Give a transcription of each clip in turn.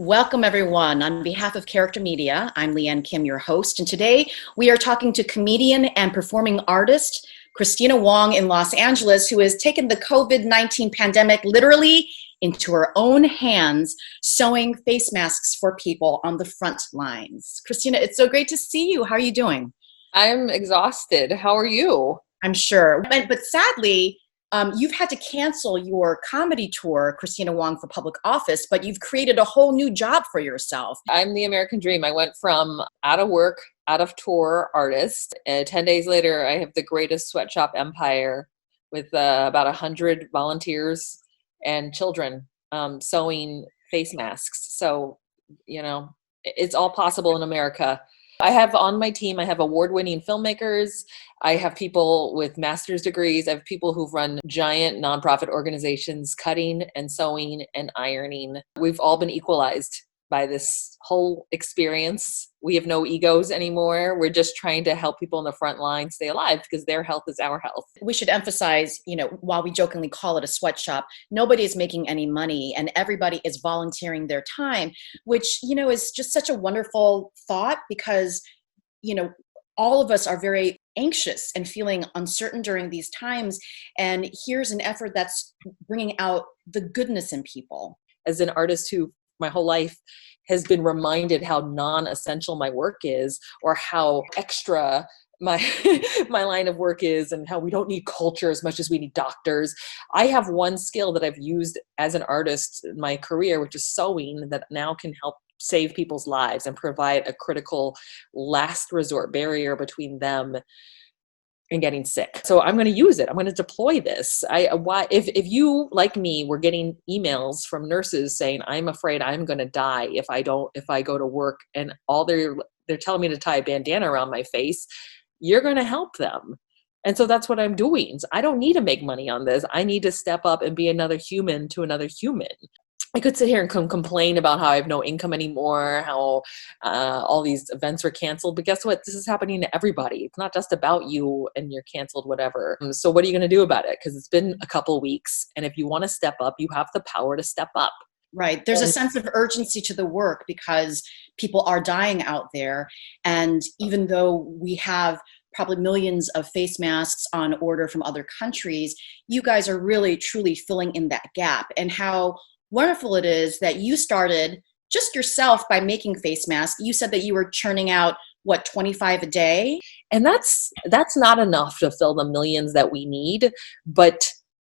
Welcome, everyone. On behalf of Character Media, I'm Leanne Kim, your host, and today we are talking to comedian and performing artist Kristina Wong in Los Angeles, who has taken the COVID-19 pandemic literally into her own hands, sewing face masks for people on the front lines. Kristina, it's so great to see you. How are you doing? I'm exhausted. How are you? I'm sure. But sadly, you've had to cancel your comedy tour, Kristina Wong for Public Office, but you've created a whole new job for yourself. I'm the American dream. I went from out of work, out of tour artist, and 10 days later, I have the greatest sweatshop empire with about 100 volunteers and children sewing face masks. So, it's all possible in America. I have on my team, I have award-winning filmmakers. I have people with master's degrees. I have people who've run giant nonprofit organizations, cutting and sewing and ironing. We've all been equalized by this whole experience. We have no egos anymore. We're just trying to help people in the front line stay alive because their health is our health. We should emphasize, while we jokingly call it a sweatshop, nobody is making any money and everybody is volunteering their time, which, is just such a wonderful thought because, all of us are very anxious and feeling uncertain during these times. And here's an effort that's bringing out the goodness in people. As an artist who my whole life has been reminded how non-essential my work is, or how extra my my line of work is, and how we don't need culture as much as we need doctors. I have one skill that I've used as an artist in my career, which is sewing, that now can help save people's lives and provide a critical last resort barrier between them and getting sick. So I'm going to use it. I'm going to deploy this. If you, like me, were getting emails from nurses saying, I'm afraid I'm going to die if I go to work, and all they're telling me to tie a bandana around my face, you're going to help them. And so that's what I'm doing. So I don't need to make money on this. I need to step up and be another human to another human. I could sit here and complain about how I have no income anymore, how all these events were canceled. But guess what? This is happening to everybody. It's not just about you and you're canceled, whatever. So what are you going to do about it? Because it's been a couple of weeks. And if you want to step up, you have the power to step up. Right. There's a sense of urgency to the work because people are dying out there. And even though we have probably millions of face masks on order from other countries, you guys are really, truly filling in that gap. And how wonderful it is that you started just yourself by making face masks. You said that you were churning out, 25 a day? And that's not enough to fill the millions that we need, but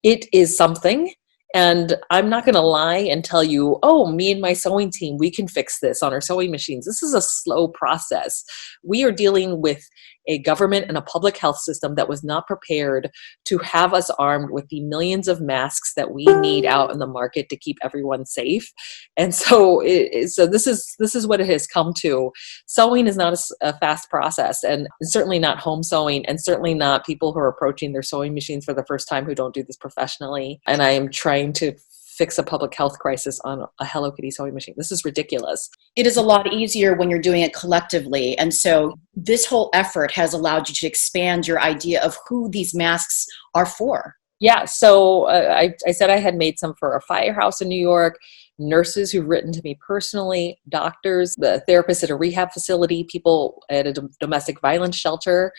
it is something. And I'm not going to lie and tell you, oh, me and my sewing team, we can fix this on our sewing machines. This is a slow process. We are dealing with a government and a public health system that was not prepared to have us armed with the millions of masks that we need out in the market to keep everyone safe. And so, this is what it has come to. Sewing is not a fast process, and certainly not home sewing, and certainly not people who are approaching their sewing machines for the first time who don't do this professionally. And I am trying to fix a public health crisis on a Hello Kitty sewing machine. This is ridiculous. It is a lot easier when you're doing it collectively. And so this whole effort has allowed you to expand your idea of who these masks are for. Yeah. So I said I had made some for a firehouse in New York, nurses who've written to me personally, doctors, the therapists at a rehab facility, people at a domestic violence shelter,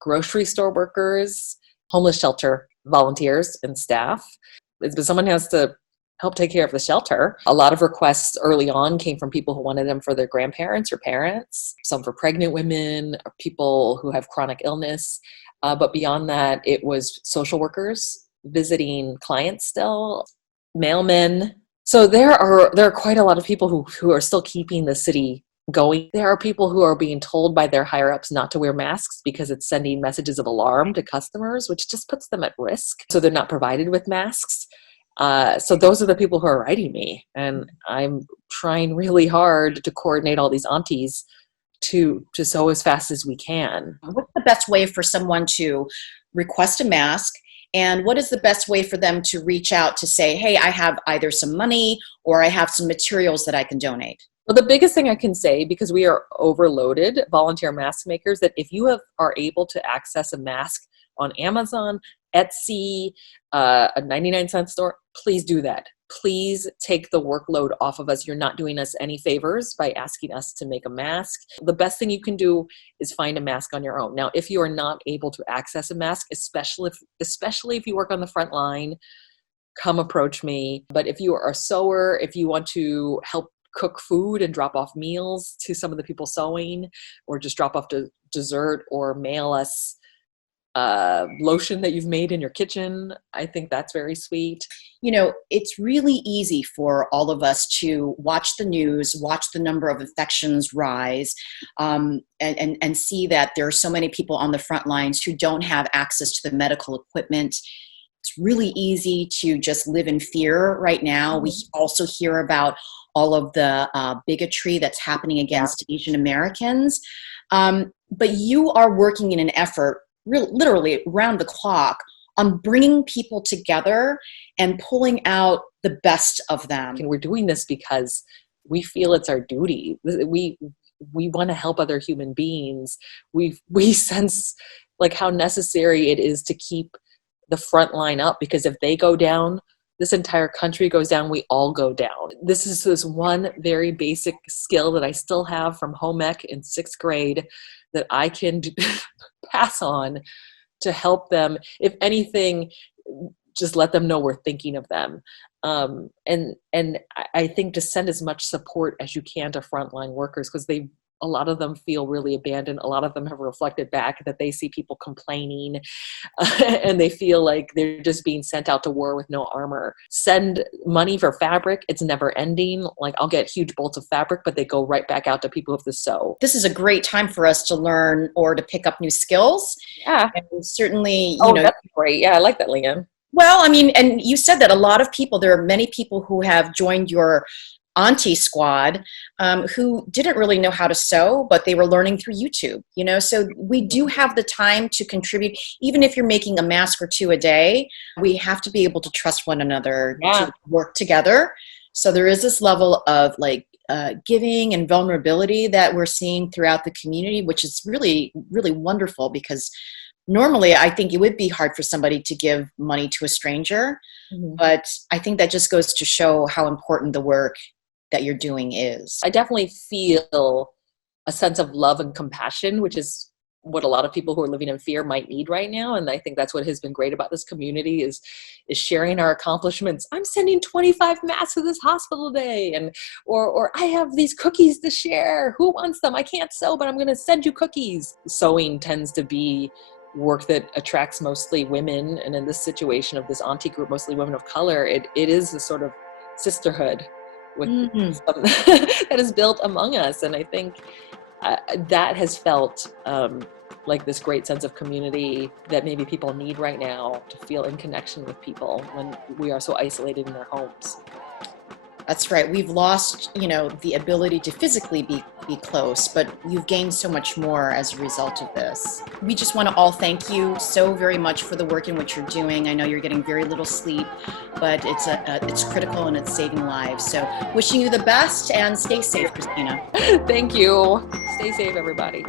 grocery store workers, homeless shelter volunteers and staff. But someone has to help take care of the shelter. A lot of requests early on came from people who wanted them for their grandparents or parents, some for pregnant women, or people who have chronic illness. But beyond that, it was social workers visiting clients still, mailmen. So there are quite a lot of people who are still keeping the city going. There are people who are being told by their higher ups not to wear masks because it's sending messages of alarm to customers, which just puts them at risk. So they're not provided with masks. So those are the people who are writing me, and I'm trying really hard to coordinate all these aunties to sew as fast as we can. What's the best way for someone to request a mask? And what is the best way for them to reach out to say, hey, I have either some money or I have some materials that I can donate? Well, the biggest thing I can say, because we are overloaded volunteer mask makers, that if you are able to access a mask on Amazon, Etsy, a 99-cent store, please do that. please take the workload off of us. You're not doing us any favors by asking us to make a mask. The best thing you can do is find a mask on your own. Now, if you are not able to access a mask, especially if you work on the front line, come approach me. But if you are a sewer, if you want to help cook food and drop off meals to some of the people sewing, or just drop off dessert, or mail us lotion that you've made in your kitchen, I think that's very sweet. You know, it's really easy for all of us to watch the news, watch the number of infections rise, and see that there are so many people on the front lines who don't have access to the medical equipment. It's really easy to just live in fear right now. We also hear about all of the bigotry that's happening against Asian Americans. But you are working in an effort, literally around the clock, on bringing people together and pulling out the best of them. And we're doing this because we feel it's our duty. We want to help other human beings. We sense like how necessary it is to keep the front line up, because if they go down, this entire country goes down, we all go down. This is this one very basic skill that I still have from home ec in 6th grade that I can pass on to help them. If anything, just let them know we're thinking of them. And I think to send as much support as you can to frontline workers, because a lot of them feel really abandoned. A lot of them have reflected back that they see people complaining and they feel like they're just being sent out to war with no armor. Send money for fabric. It's never ending. Like, I'll get huge bolts of fabric, but they go right back out to people who have to sew. This is a great time for us to learn or to pick up new skills. Yeah. And certainly, you know, that's great. Yeah, I like that, Leanne. Well, I mean, and you said that a lot of people, there are many people who have joined your auntie squad who didn't really know how to sew, but they were learning through YouTube, you know, so we do have the time to contribute. Even if you're making a mask or two a day, we have to be able to trust one another to work together. So there is this level of like giving and vulnerability that we're seeing throughout the community, which is really, really wonderful, because normally I think it would be hard for somebody to give money to a stranger, but I think that just goes to show how important the work that you're doing is. I definitely feel a sense of love and compassion, which is what a lot of people who are living in fear might need right now. And I think that's what has been great about this community is sharing our accomplishments. I'm sending 25 masks to this hospital today, and or I have these cookies to share. Who wants them? I can't sew, but I'm going to send you cookies. Sewing tends to be work that attracts mostly women, and in this situation of this auntie group, mostly women of color, it is a sort of sisterhood with that is built among us. And I think that has felt like this great sense of community that maybe people need right now, to feel in connection with people when we are so isolated in our homes. That's right. We've lost, you know, the ability to physically be close, but you've gained so much more as a result of this. We just want to all thank you so very much for the work in what you're doing. I know you're getting very little sleep, but it's critical and it's saving lives. So wishing you the best, and stay safe, Kristina. Thank you. Stay safe, everybody.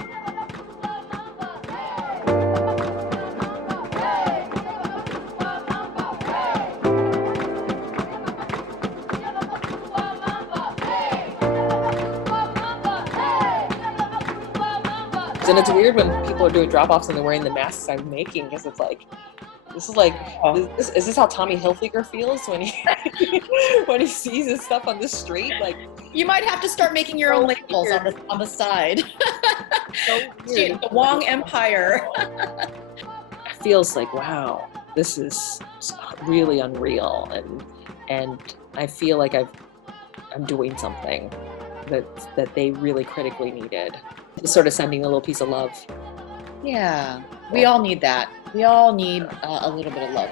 And it's weird when people are doing drop-offs and they're wearing the masks I'm making, because it's like, is this how Tommy Hilfiger feels when he when he sees his stuff on the street? Like, you might have to start making your own labels on the side. So weird. The Wong Empire. It feels like, wow, this is really unreal, and I feel like I'm doing something that they really critically needed. Just sort of sending a little piece of love. Yeah, we all need that. We all need a little bit of love.